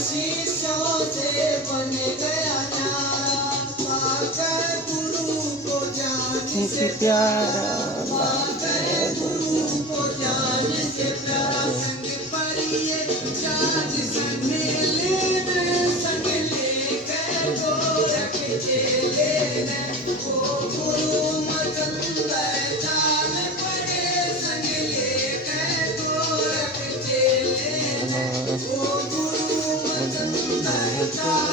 शिष्यों से बन गया न्यारा, पाकर गुरु को जान से प्यारा, पाकर गुरु को जान से प्यारा। संग पर ये जात संग लेने, संग लेकर गोरख चेले ने, वो गुरु मगन पहचान पड़े, संग लेकर गोरख चेले ने, वो गुरु मगन पहचान